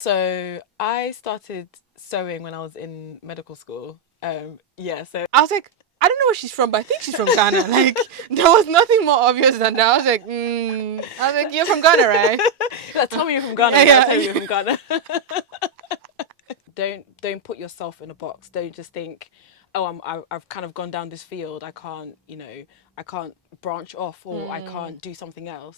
So I started sewing when I was in medical school. So I was like, I don't know where she's from, but I think she's from Ghana. Like, there was nothing more obvious than that. I was like, you're from Ghana, right? Like, tell me you're from Ghana. Yeah. I'll tell you you're from Ghana. Don't put yourself in a box. Don't just think, oh, I've kind of gone down this field. I can't branch off, or I can't do something else.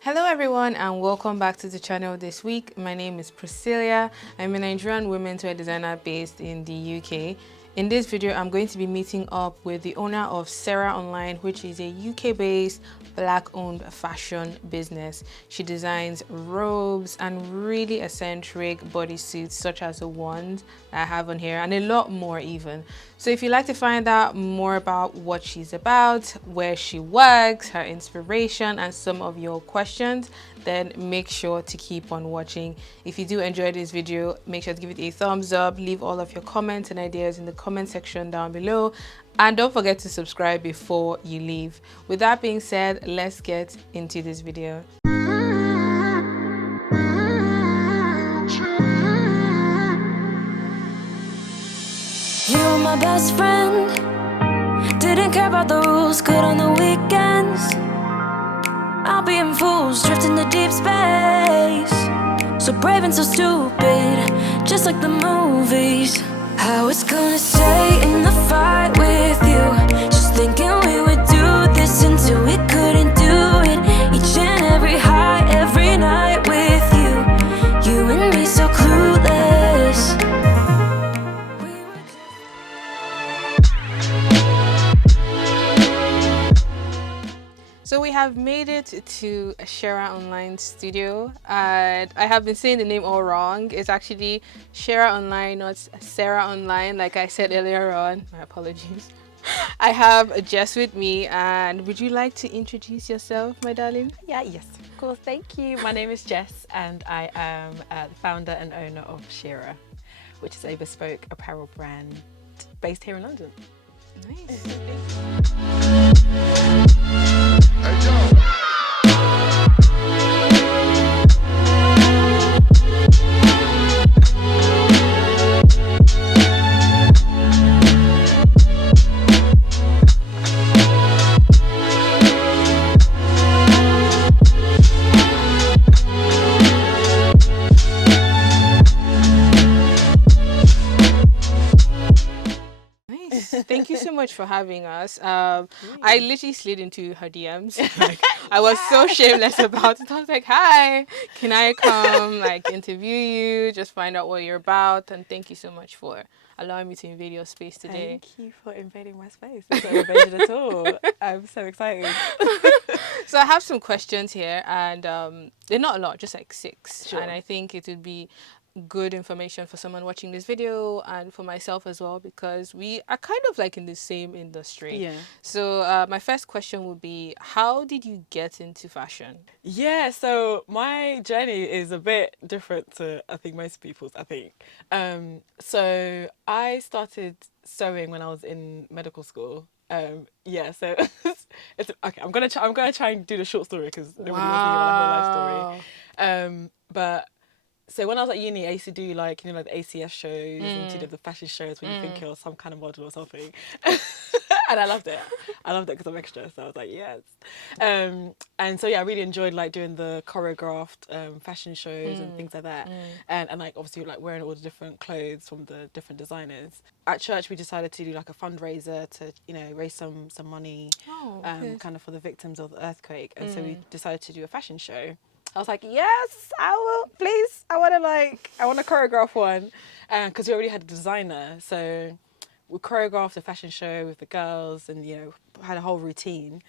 Hello everyone and welcome back to the channel this week. My name is Priscilla. I'm a Nigerian women's wear designer based in the UK. In this video, I'm going to be meeting up with the owner of Sherah Online, which is a UK-based Black-owned fashion business. She designs robes and really eccentric bodysuits such as the ones that I have on here and a lot more even. So if you'd like to find out more about what she's about, where she works, her inspiration, and some of your questions, then make sure to keep on watching. If you do enjoy this video, make sure to give it a thumbs up, leave all of your comments and ideas in the comment section down below, and don't forget to subscribe before you leave. With that being said, let's get into this video. You were my best friend, didn't care about the rules, good on the weekends. I'll be in fools, drifting to deep space. So brave and so stupid, just like the movies. I was gonna stay in the fight with you, just thinking we would do this until we couldn't do it. Each and every high, every night with you, you and me so clueless. So we have made it to Sherah Online studio, and I have been saying the name all wrong. It's actually Sherah Online, not Sherah Online, like I said earlier on. My apologies. I have Jess with me, and would you like to introduce yourself, my darling? Yes, of course. Thank you. My name is Jess, and I am the founder and owner of Sherah, which is a bespoke apparel brand based here in London. Nice. Thank you so much for having us. I literally slid into her DMs. Like, I was so shameless about it. I was like, hi, can I come interview you, just find out what you're about? And thank you so much for allowing me to invade your space today. Thank you for invading my space. It's not an invasion at all. I'm so excited. So I have some questions here, and they're not a lot, just like 6. Sure. And I think it would be good information for someone watching this video and for myself as well, because we are kind of like in the same industry. Yeah. So my first question would be, how did you get into fashion? Yeah, so my journey is a bit different to, I think, most people's, So I started sewing when I was in medical school. So it's okay. I'm gonna try and do the short story because nobody wants to hear my whole life story. But so when I was at uni, I used to do the ACS shows and do the fashion shows when you think you're some kind of model or something. And I loved it. I loved it because I'm extra, so I was like, yes. And so yeah, I really enjoyed doing the choreographed fashion shows and things like that. And obviously wearing all the different clothes from the different designers. At church, we decided to do a fundraiser to raise some money, kind of for the victims of the earthquake. And so we decided to do a fashion show. I was like, yes, I will, please. I want to choreograph one. Because we already had a designer. So we choreographed a fashion show with the girls and, had a whole routine.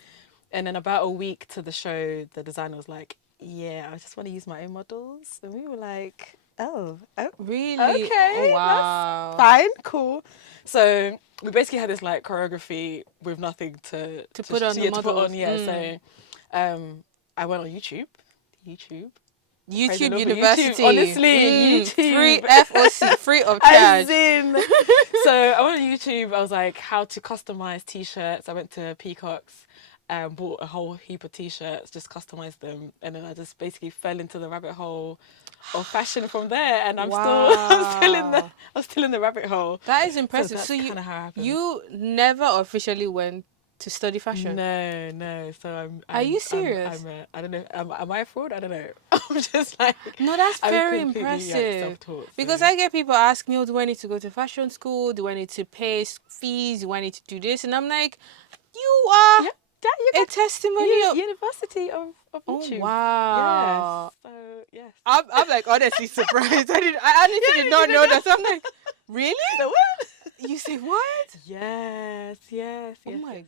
And then about a week to the show, the designer was like, yeah, I just want to use my own models. And we were like, oh Really? okay, Oh, wow. that's fine, cool. So we basically had this choreography with nothing to put on the to put models. on, yeah. So I went on YouTube. YouTube YouTube, University. honestly, YouTube. Free FOC, free of charge. As in. So I went on YouTube. I was like, how to customize t-shirts. I went to Peacocks, bought a whole heap of t-shirts, just customized them, and then I just basically fell into the rabbit hole of fashion from there. And I'm still in the rabbit hole. That is impressive. So So that's kind of how it happened. you never officially went to study fashion? No. So Are you serious? I don't know. Am I a fraud? I don't know. I'm just like. No, that's I'm very completely, impressive. self-taught, Because so. I get people ask me, oh, do I need to go to fashion school? Do I need to pay fees? Do I need to do this? And I'm like, you are a testimony of... University of Oh, YouTube. wow. Yes. So, yes. I'm like honestly surprised. I honestly did not know that. So I'm like, really? The what? You say what? Yes. Oh my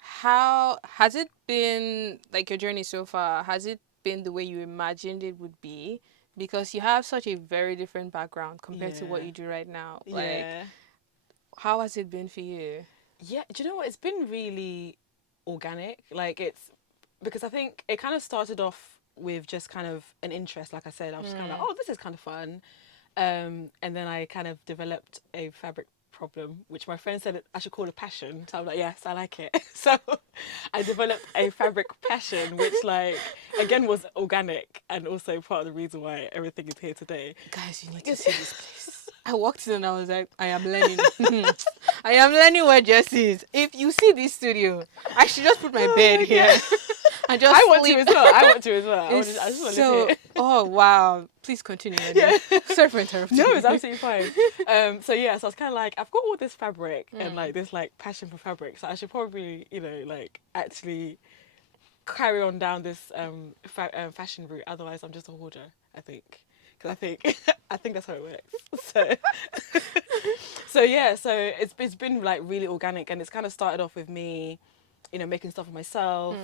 How has it been, like, your journey so far? Has it been the way you imagined it would be? Because you have such a very different background compared to what Yeah. you do right now. Like, Yeah. how has it been for you? Yeah. Do you know what? It's been really organic. Like, it's because I think it kind of started off with just kind of an interest. Like I said, I was just kind of like, oh, this is kind of fun. And then I kind of developed a fabric problem, which my friend said I should call a passion. So I'm like, yes, I like it. So I developed a fabric passion, which, like, again, was organic and also part of the reason why everything is here today. Guys, you need to see this place. I walked in and I was like, I am learning. I am learning where Jessie is. If you see this studio, I should just put my bed here. And just I want sleep. to as well. I want to as well. I It's just want to so, live here. oh wow. Please continue. Yeah. Sorry for interrupting. No, it's absolutely fine. So I was kind of like, I've got all this fabric and like this like passion for fabric, so I should probably, like, actually carry on down this fashion route. Otherwise, I'm just a hoarder, I think. Because I think that's how it works. So it's been like really organic, and it's kind of started off with me, making stuff for myself,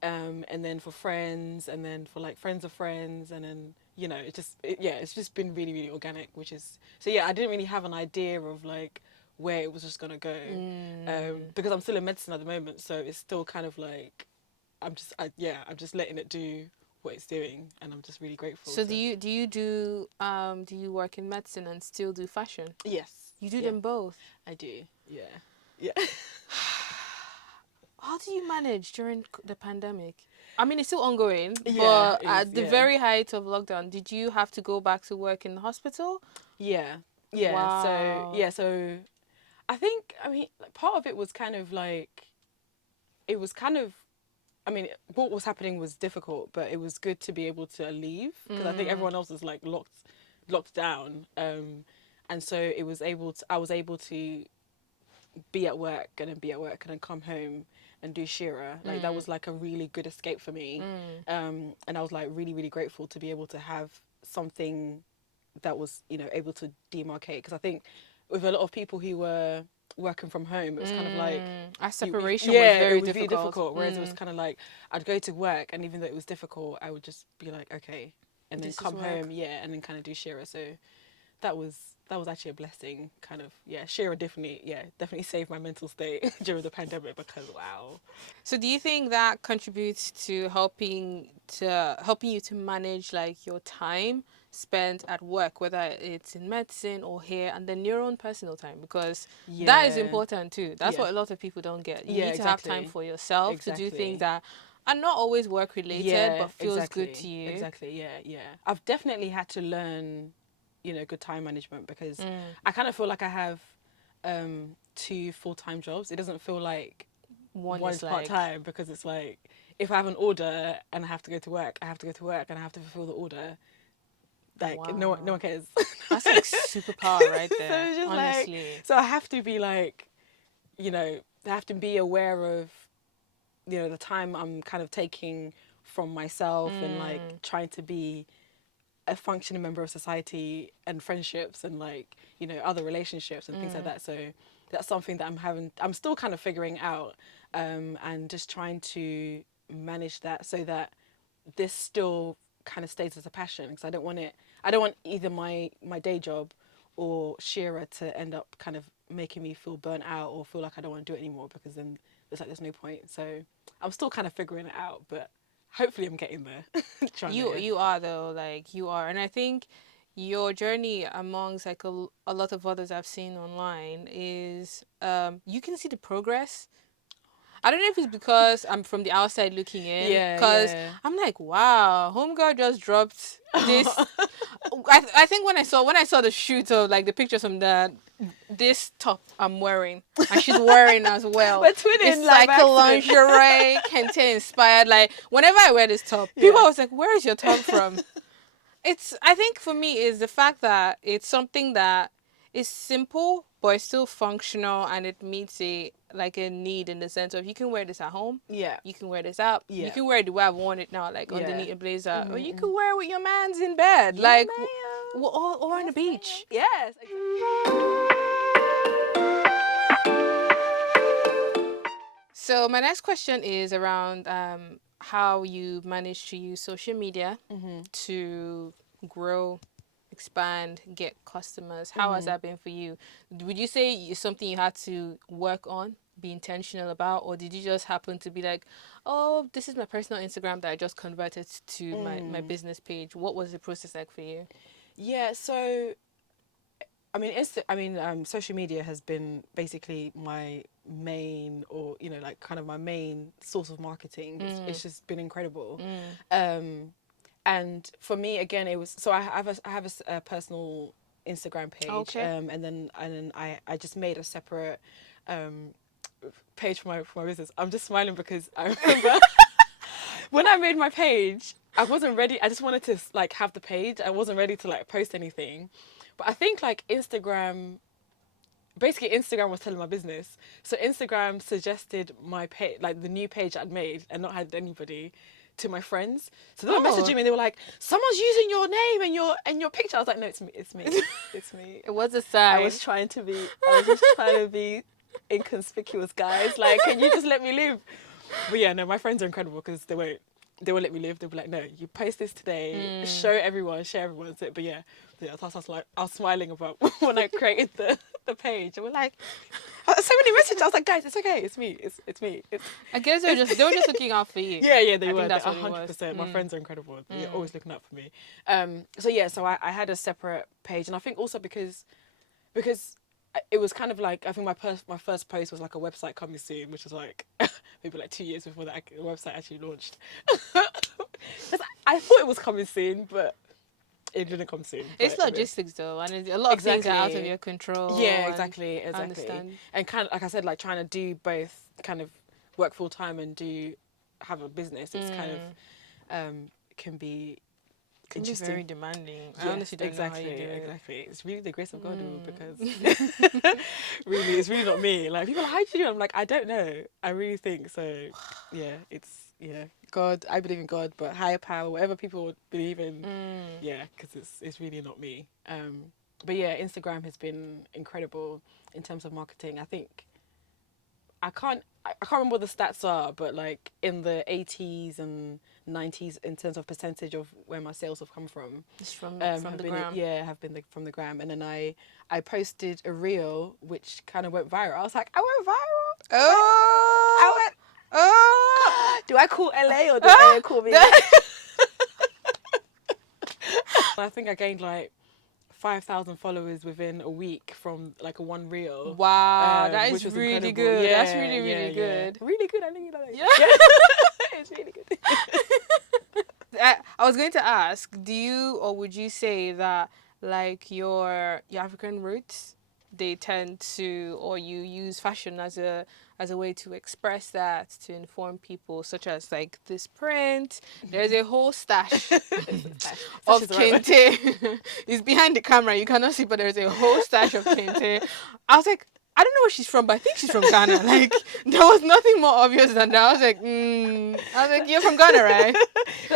and then for friends, and then for like friends of friends, and then it's just been really, really organic, which is I didn't really have an idea of like where it was just gonna go, because I'm still in medicine at the moment, so it's still kind of like I'm just letting it do what it's doing, and I'm just really grateful. So do you work in medicine and still do fashion? Yes. You do them both? I do. Yeah. How do you manage during the pandemic? I mean, it's still ongoing, Yeah, but at the very height of lockdown, did you have to go back to work in the hospital? Yeah. Wow. So I think, like, part of it was kind of like, it was kind of, what was happening was difficult, but it was good to be able to leave, because I think everyone else was like locked down, and so I was able to be at work and then come home and do Sherah. Like, that was like a really good escape for me, and I was like really, really grateful to be able to have something that was able to demarcate, because I think with a lot of people who were working from home, it was kind of like our separation was very it would be difficult. difficult. Whereas it was kind of like I'd go to work, and even though it was difficult, I would just be like, okay, and then This is come work. home, and then kind of do Sherah. So that was actually a blessing, kind of. Sherah definitely saved my mental state during the pandemic, because wow. So do you think that contributes to helping you to manage like your time spent at work, whether it's in medicine or here, and then your own personal time, because that is important too. That's what a lot of people don't get. You need to have time for yourself to do things that are not always work related, but feels good to you. Exactly. I've definitely had to learn, good time management, because I kind of feel like I have 2 full-time jobs. It doesn't feel like one's part-time, because it's like, if I have an order and I have to go to work, I have to go to work and I have to fulfill the order. Like, no one cares. That's like superpower right there. So it's just honestly. like, so I have to be like, I have to be aware of, the time I'm kind of taking from myself, and like trying to be a functioning member of society and friendships, and like, other relationships and things like that. So that's something that I'm still kind of figuring out, and just trying to manage that, so that this still kind of stays as a passion, because I don't want either my day job or Sherah to end up kind of making me feel burnt out or feel like I don't want to do it anymore, because then there's no point. So I'm still kind of figuring it out, but hopefully I'm getting there. You are though, like you are, and I think your journey amongst like a lot of others I've seen online is you can see the progress. I don't know if it's because I'm from the outside looking in, Yeah, because yeah. I'm like, wow, homegirl just dropped this. I think when I saw the shoot of like the pictures from this top I'm wearing, and she's wearing as well. We're twinning, It's like, like by a accident. lingerie, Kente inspired. Like whenever I wear this top, people Yeah. always like, where is your top from? I think for me is the fact that it's something that is simple but it's still functional, and it meets a need in the sense of you can wear this at home, Yeah. you can wear this out, you Yeah. can wear it the way I've worn it now, like Yeah. underneath a blazer, or you Mhm. can wear it with your man's in bed, Yeah, like ma'am. or on the Yes, beach. ma'am. Yes. So my next question is around how you manage to use social media to grow, expand, get customers. How has that been for you? Would you say it's something you had to work on, be intentional about, or did you just happen to be like, oh, this is my personal Instagram that I just converted to my business page? What was the process like for you? Yeah, so social media has been basically my main, or like kind of my main source of marketing. It's just been incredible. And for me, again, it was, so I have a personal Instagram page. Okay. And then I just made a separate page for my business. I'm just smiling because I remember when I made my page, I wasn't ready. I just wanted to like have the page. I wasn't ready to like post anything. But I think like Instagram was telling my business. So Instagram suggested my page, like the new page I'd made and not had anybody, to my friends. So they were messaging me and they were like, someone's using your name and your picture. I was like, no, it's me. It's me. It was a sign. I was just trying to be inconspicuous, guys. Like, can you just let me live? But yeah, no, my friends are incredible because they won't let me live. They'll be like, no, you post this today, share everyone. So, but yeah, I was smiling about when I created the page. And we're like, so many messages. I was like, guys, it's okay. It's me. It's me. I guess they were just looking out for you. Yeah, they were. think that's what it 100%. My was. friends are incredible. They're always looking out for me. So I had a separate page, and I think also because it was kind of like, I think my first post was like a website coming soon, which was like maybe like 2 years before the website actually launched. I thought it was coming soon, but it didn't come soon. It's but logistics though, and a lot of things are out of your control. Yeah, and exactly. I understand. And kind of like I said, like trying to do both, kind of work full time and have a business. It's kind of can be interesting. Very demanding. Yeah, I honestly don't know how you do it. Exactly. It's really the grace of God, because really, it's really not me. Like, people are like, how do you do it? I'm like, I don't know. I really think so. Yeah, God. I believe in God, but higher power, whatever people believe in. Yeah, because it's really not me. But yeah, Instagram has been incredible in terms of marketing. I think I can't remember what the stats are, but like in the 80s and 90s in terms of percentage of where my sales have come from. It's from the gram. Have been from the gram. And then I posted a reel which kind of went viral. I was like, I went viral. Do I call LA or do LA call me? I think I gained like 5,000 followers within a week from like a one reel. Wow, that is was really incredible. good. Yeah, That's really good. Really good. I think you know that. Yeah. It's really good. I was going to ask, do you or would you say that like your African roots, they tend to, or you use fashion as a way to express that, to inform people, such as like this print? There's a whole stash of kente. It's behind the camera, you cannot see, but there's a whole stash of kente. I was like, I don't know where she's from, but I think she's from Ghana. Like, there was nothing more obvious than that. I was like, you're from Ghana, right?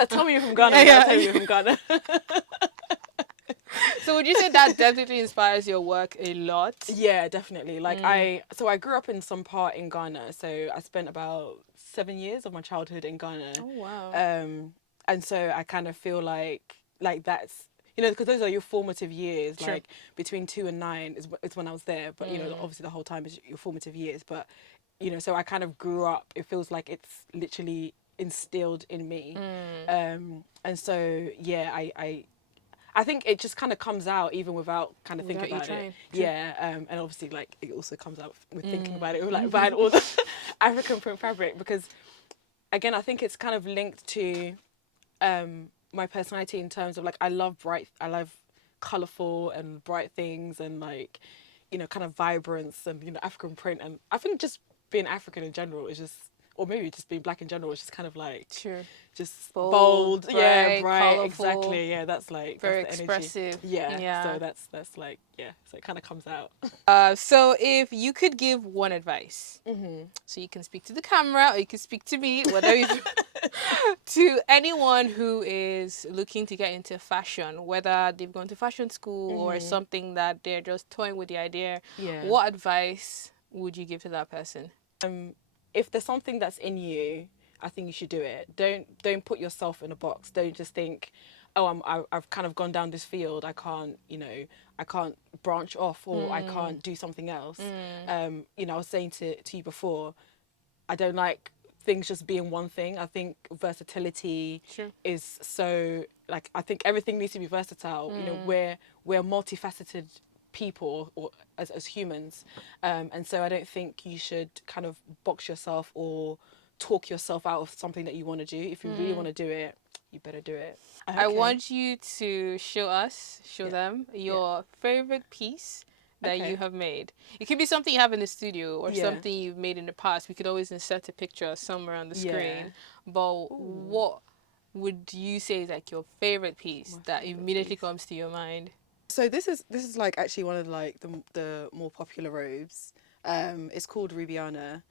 Tell me you're from Ghana. Yeah. I'll tell you you're from Ghana. So would you say that definitely inspires your work a lot? Yeah, definitely. Like I grew up in some part in Ghana. So I spent about 7 years of my childhood in Ghana. Oh, wow. And so I kind of feel like that's, because those are your formative years. True. Like between 2 and 9 is when I was there. But, obviously the whole time is your formative years. But, so I kind of grew up. It feels like it's literally instilled in me. And so, yeah, I think it just kind of comes out even without kind of thinking about it. Yeah, and obviously like it also comes out with thinking about it, with like buying all the African print fabric, because again I think it's kind of linked to my personality in terms of like I love colourful and bright things, and like, you know, kind of vibrance, and, you know, African print. And I think just being African in general is just, or maybe just being black in general, is just kind of like just bold, bright, yeah, bright, colourful, exactly, yeah, that's like very that's the expressive. Yeah, so that's like, yeah, so it kind of comes out. So if you could give one advice, so you can speak to the camera or you can speak to me, whatever you to anyone who is looking to get into fashion, whether they've gone to fashion school or something that they're just toying with the idea, what advice would you give to that person? If there's something that's in you, I think you should do it. Don't put yourself in a box. Don't just think, oh, I've kind of gone down this field, I can't, you know, I can't branch off, or I can't do something else. You know, I was saying to you before, I don't like things just being one thing. I think versatility is so, like, I think everything needs to be versatile. You know, we're multifaceted people, or as humans, and so I don't think you should kind of box yourself or talk yourself out of something that you want to do. If you really want to do it, you better do it. Okay. I want you to show them your favorite piece that you have made. It could be something you have in the studio or something you've made in the past. We could always insert a picture somewhere on the screen. But what would you say is like your favorite piece that immediately comes to your mind? So this is like actually one of like the more popular robes. It's called Rubiana.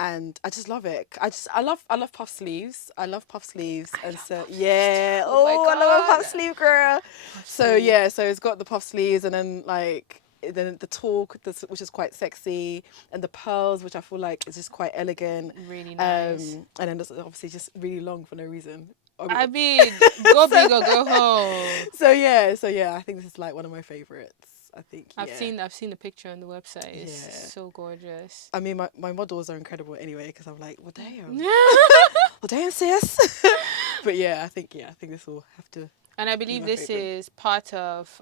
And I just love it. I love puff sleeves. I love puff sleeves. And so yeah. Oh my God. I love a puff sleeve, girl. So yeah, so it's got the puff sleeves, and then like the talk, which is quite sexy, and the pearls, which I feel like is just quite elegant. Really nice. And then it's obviously just really long for no reason. I mean, go big or go home. So yeah, I think this is like one of my favorites. I think I've seen the picture on the website. It's so gorgeous. I mean, my models are incredible anyway, because I'm like, well, damn, well, damn, sis. But yeah, I think this will have to. And I believe this is part of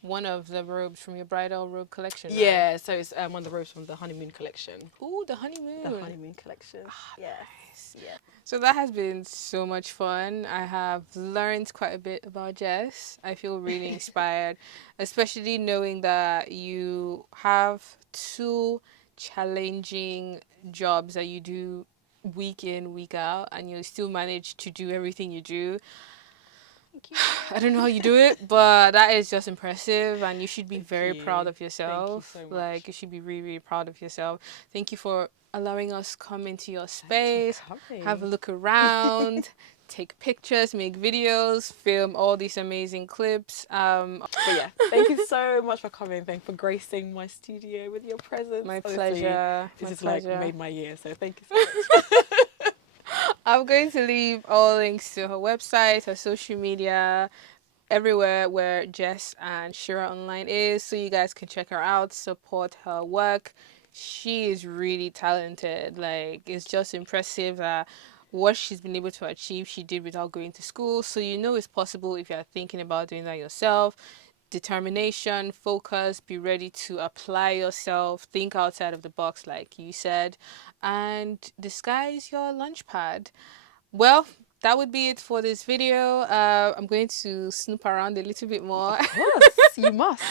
one of the robes from your bridal robe collection. Right? Yeah, so it's one of the robes from the honeymoon collection. Ooh, the honeymoon. The honeymoon collection. Yeah. Nice. Yeah. So that has been so much fun. I have learned quite a bit about Jess. I feel really inspired, especially knowing that you have 2 challenging jobs that you do week in, week out, and you still manage to do everything you do. I don't know how you do it, but that is just impressive, and you should be very proud of yourself. Thank you so much. Like, you should be really, really proud of yourself. Thank you for allowing us come into your space, have a look around, take pictures, make videos, film all these amazing clips. But yeah, thank you so much for coming. Thank you for gracing my studio with your presence. My pleasure. This is like made my year, so thank you so much. I'm going to leave all links to her website, her social media, everywhere where Jess and Sherah Online is, so you guys can check her out, support her work. She is really talented. Like, it's just impressive that what she's been able to achieve, she did without going to school. So you know it's possible if you're thinking about doing that yourself. Determination, focus, be ready to apply yourself, think outside of the box like you said, and the sky is your launch pad. Well, that would be it for this video. I'm going to snoop around a little bit more. Of course, you must.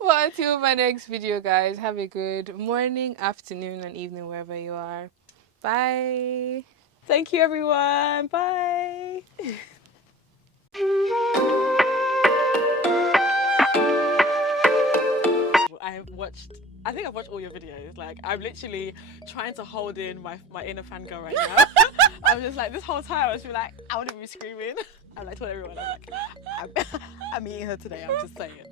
Well, until my next video, guys, have a good morning, afternoon, and evening wherever you are. Bye. Thank you, everyone. Bye. I think I've watched all your videos. Like, I'm literally trying to hold in my inner fangirl right now. I'm just like, this whole time I was like, I want to be screaming. I'm like, told everyone, I'm like, I'm meeting her today. I'm just saying.